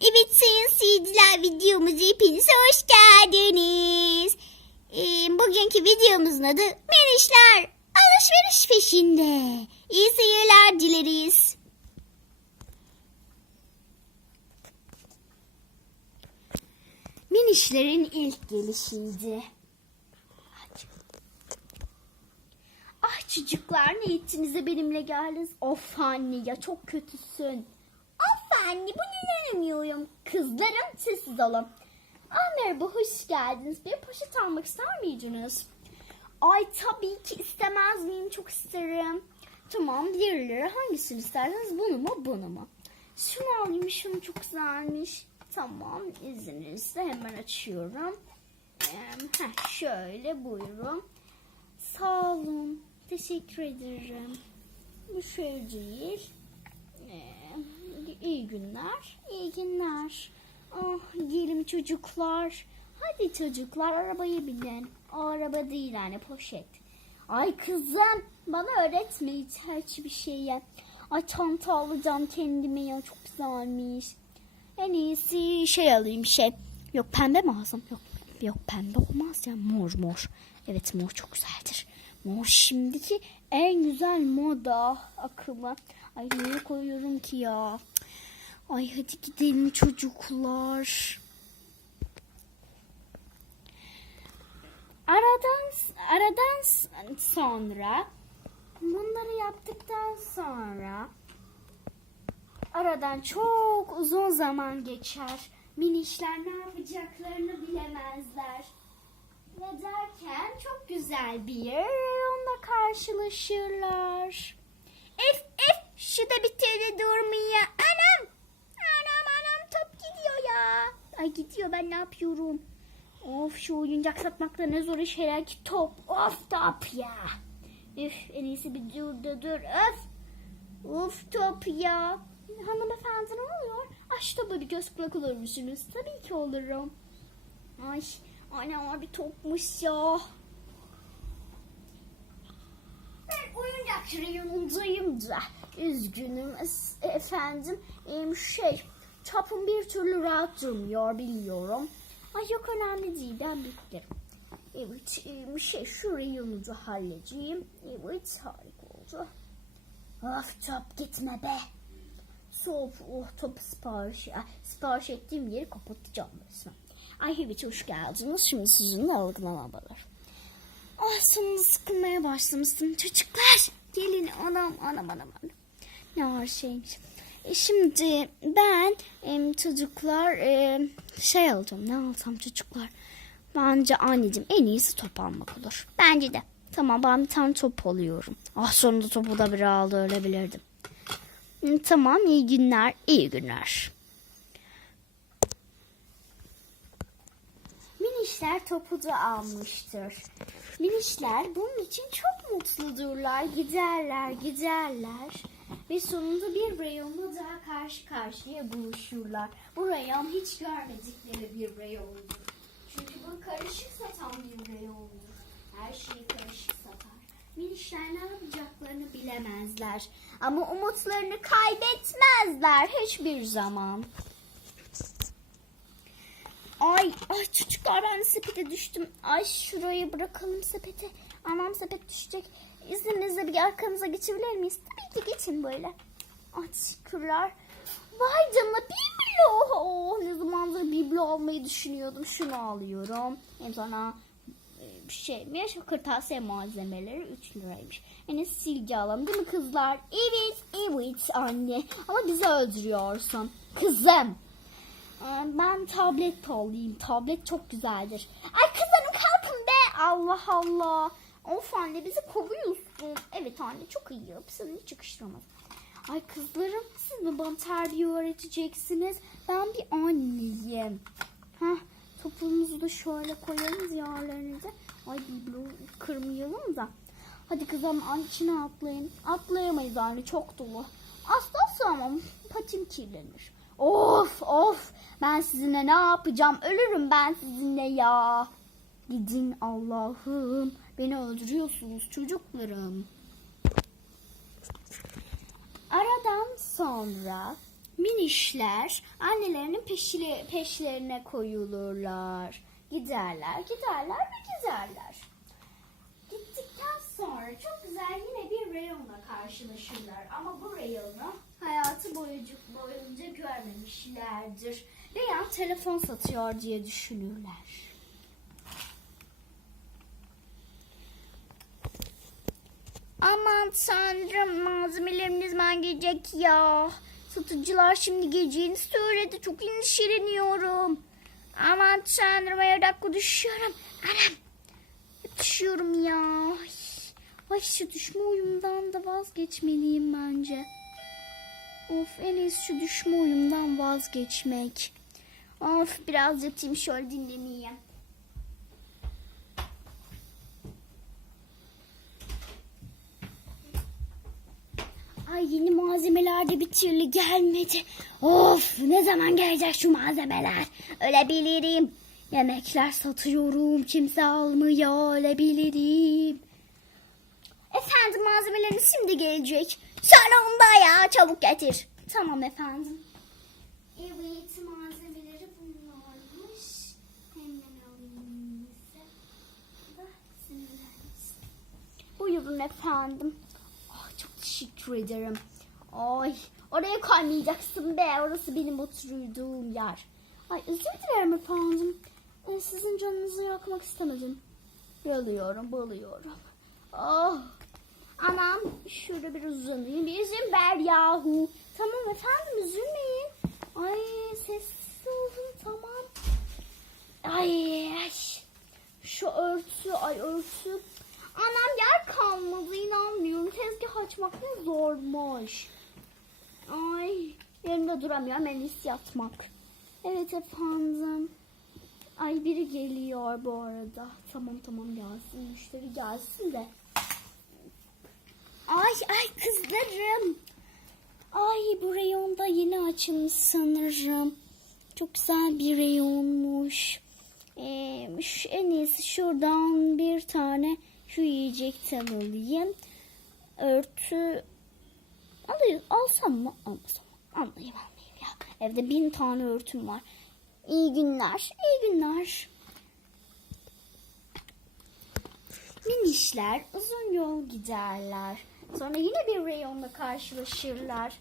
Evet sayın seyirciler videomuza hepiniz hoş geldiniz. Ee, bugünkü videomuzun adı Menişler alışveriş peşinde. İyi seyirler dileriz. Minişlerin ilk gelişiydi. Ah çocuklar ne ettiniz de benimle geldiniz? Of anne ya çok kötüsün. Bunu inanamıyorum. Kızlarım sessiz olun. Ah merhaba hoş geldiniz. Bir poşet almak ister miydiniz? Ay tabii ki istemez miyim? Çok isterim. Tamam 1 lira hangisini isterseniz bunu mu bunu mu? Şunu alayım şunu çok güzelmiş. Tamam izninizle hemen açıyorum. Heh, şöyle buyurun. Sağ olun. Teşekkür ederim. Bu şey değil. Ee, iyi günler. İyi günler. Ah gelin çocuklar. Hadi çocuklar arabaya binin. O araba değil yani poşet. Ay kızım bana öğretme hiç hiçbir şeyi. Ay çanta alacağım kendime ya çok güzelmiş. En iyisi şey alayım şey. Yok pembe mi alsam? Yok, yok pembe olmaz ya mor mor. Evet mor çok güzeldir. Mor şimdiki en güzel moda akımı. Ay niye koyuyorum ki ya? Ay hadi gidelim çocuklar. Aradan aradan sonra bunları yaptıktan sonra aradan çok uzun zaman geçer. Minişler ne yapacaklarını bilemezler. Ve derken çok güzel bir reyonla karşılaşırlar. Ef ef şu da bir türlü durmuyor. Anam anam top gidiyor ya. Ay gidiyor ben ne yapıyorum? Of şu oyuncak satmakta ne zor şeyler ki top. Of top ya. Üf en iyisi bir dur da dur. Öf. Of top ya. Hanımefendi ne oluyor? Aç topa bir göz kulak olur musunuz? Tabii ki olurum. Ay anam bir topmuş ya. Ben oyuncak reyonundayım da. Üzgünüm efendim. Şey topum bir türlü rahat durmuyor biliyorum. Ay yok önemli değil ben beklerim. Evet em, şey şu reyonu da halledeyim. Evet harika oldu. Of top gitme be. Top, oh, top sipariş, ah, sipariş ettiğim yeri kapatacağım resmen. Ay evet hoş geldiniz. Şimdi sizinle algılamalar. Ah sonunda sıkılmaya başlamışsın çocuklar. Gelin anam anam anam anam. Ne var şeymiş. Şimdi ben çocuklar şey alacağım. Ne alsam çocuklar? Bence anneciğim en iyisi top almak olur. Bence de. Tamam ben bir tane top alıyorum. Ah sonunda topu da biri aldı ölebilirdim. Hı, Tamam iyi günler iyi günler. Minişler topu da almıştır. Minişler bunun için çok mutludurlar. Giderler, giderler. Ve sonunda bir reyonla daha karşı karşıya buluşurlar. Bu reyon hiç görmedikleri bir reyondur. Çünkü bu karışık satan bir reyondur. Her şeyi karışık satar. Minişler ne yapacaklarını bilemezler. Ama umutlarını kaybetmezler hiçbir zaman. Ay, ay çocuklar ben sepete düştüm. Ay şuraya bırakalım sepeti. Anam sepet düşecek. İzninizle bir arkanıza geçebilir miyiz? Tabii ki geçin böyle. Ay teşekkürler. Vay canına biblo. Oh, ne zamandır biblo almayı düşünüyordum. Şunu alıyorum. Hem sonra e, bir şey mi? Şu kırtasiye malzemeleri 3 liraymış. Yani silgi alalım değil mi kızlar? Evet, evet anne. Ama bizi öldürüyorsun. Kızım. Ee, Ben tablet alayım. Tablet çok güzeldir. Ay kızlarım kalkın be. Allah Allah. Of anne bizi kovuyorsun. Evet anne çok iyi. Seni hiç yakıştıramaz. Ay kızlarım siz mi bana terbiye öğreteceksiniz? Ben bir anneyim. Heh, topumuzu da şöyle koyalım yerlerinize. Ay biblo kırmayalım da. Hadi kızım ay içine atlayın. Atlayamayız anne çok dolu. Asla sığamam. Patim kirlenir. Of of ben sizinle ne yapacağım? Ölürüm ben sizinle ya. Gidin Allah'ım. Beni öldürüyorsunuz çocuklarım. Aradan sonra minişler annelerinin peşile, peşlerine koyulurlar. Giderler, giderler ve giderler. Gittikten sonra çok güzel yine bir reyonla karşılaşırlar. Ama bu reyonu hayatı boyunca, boyunca görmemişlerdir. Veya telefon satıyor diye düşünürler. Aman tanrım malzemelerimiz zaman gelecek ya. Satıcılar şimdi geleceğini söyledi. Çok endişeleniyorum. Aman tanrım dakika düşüyorum. Anam. Düşüyorum ya. Ay, Ay şu düşme oyundan da vazgeçmeliyim bence. Of en iyisi şu düşme oyundan vazgeçmek. Of biraz yatayım şöyle dinleneyim. Ay yeni malzemeler de bir türlü gelmedi. Of ne zaman gelecek şu malzemeler? Ölebilirim. Yemekler satıyorum. Kimse almıyor. Ölebilirim. Efendim malzemeleriniz şimdi gelecek. Sonunda ya çabuk getir. Tamam efendim. Evet malzemeleri bunlarmış. Hemen alayım. Buyurun efendim. Teşekkür ederim. Ay oraya koymayacaksın be. Orası benim oturduğum yer. Ay özür dilerim efendim. Ee, sizin canınızı yakmak istemedim. Yalıyorum, balıyorum. Oh. Anam şurada bir uzanayım. Bir izin ver yahu. Tamam efendim üzülmeyin. Ay sessiz olun tamam. Ay, ay. Şu örtü, ay örtü. Anam yer kalmadı inanmıyorum. Tezgah açmak ne zormuş. Ay yerimde duramıyorum en iyisi yatmak. Evet efendim. Ay biri geliyor bu arada. Tamam tamam gelsin müşteri gelsin de. Ay ay kızlarım. Ay bu reyonda yeni açılmış sanırım. Çok güzel bir reyonmuş. Ee, en iyisi şuradan bir tane şu yiyecekten alayım. Örtü alayım, alsam mı? Almasam mı? Almayayım almayayım ya. Evde bin tane örtüm var. İyi günler, iyi günler. Minişler uzun yol giderler. Sonra yine bir reyonla karşılaşırlar.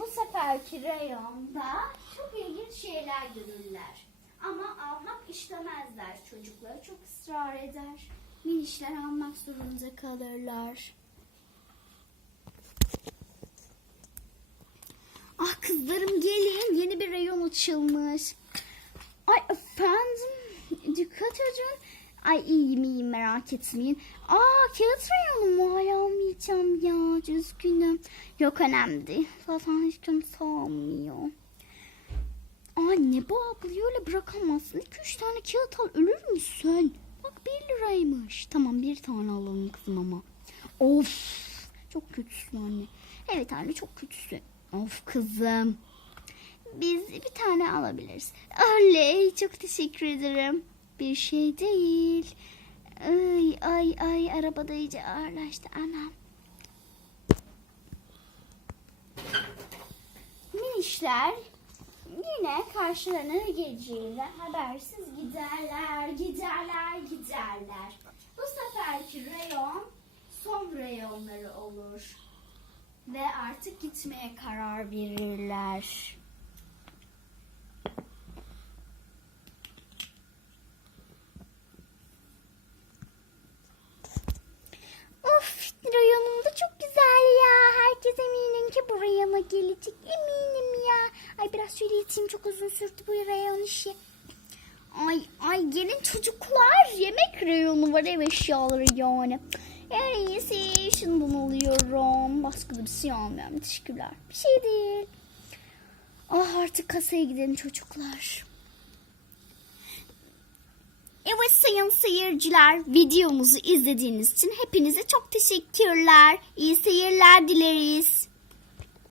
Bu seferki reyonda çok ilginç şeyler görürler. Ama almak istemezler. Çocukları çok ısrar eder. Minişler almak zorunda kalırlar. Ah kızlarım gelin. Yeni bir reyon açılmış. Ay efendim. Dikkat edin. Ay iyiyim iyiyim merak etmeyin. Aa kağıt reyonu mu? Ay almayacağım ya. Üzgünüm. Yok önemli. Zaten hiç kimse almıyor. Anne bu ablayı öyle bırakamazsın. 2-3 tane kağıt al ölür müsün? Bak 1 liraymış. Tamam bir tane alalım kızım ama. Of çok kötüsün anne. Evet anne çok kötüsün. Of kızım. Biz bir tane alabiliriz. Oley çok teşekkür ederim. Bir şey değil. Ay ay ay arabada iyice ağırlaştı anam. Minişler yine karşılarına geleceğinden habersiz giderler, giderler, giderler. Bu seferki reyon son reyonları olur. Ve artık gitmeye karar verirler. Of reyonum da çok güzel ya. Herkes eminim ki bu reyona gelecek. Eminim ya. Şöyle yatayım çok uzun sürdü bu reyon işi. Ay ay gelin çocuklar. Yemek reyonu var ev eşyaları yani. En iyisi şundan alıyorum. Başka da bir şey almıyorum. Teşekkürler. Bir şey değil. Ah artık kasaya gidelim çocuklar. Evet sayın seyirciler videomuzu izlediğiniz için hepinize çok teşekkürler. İyi seyirler dileriz.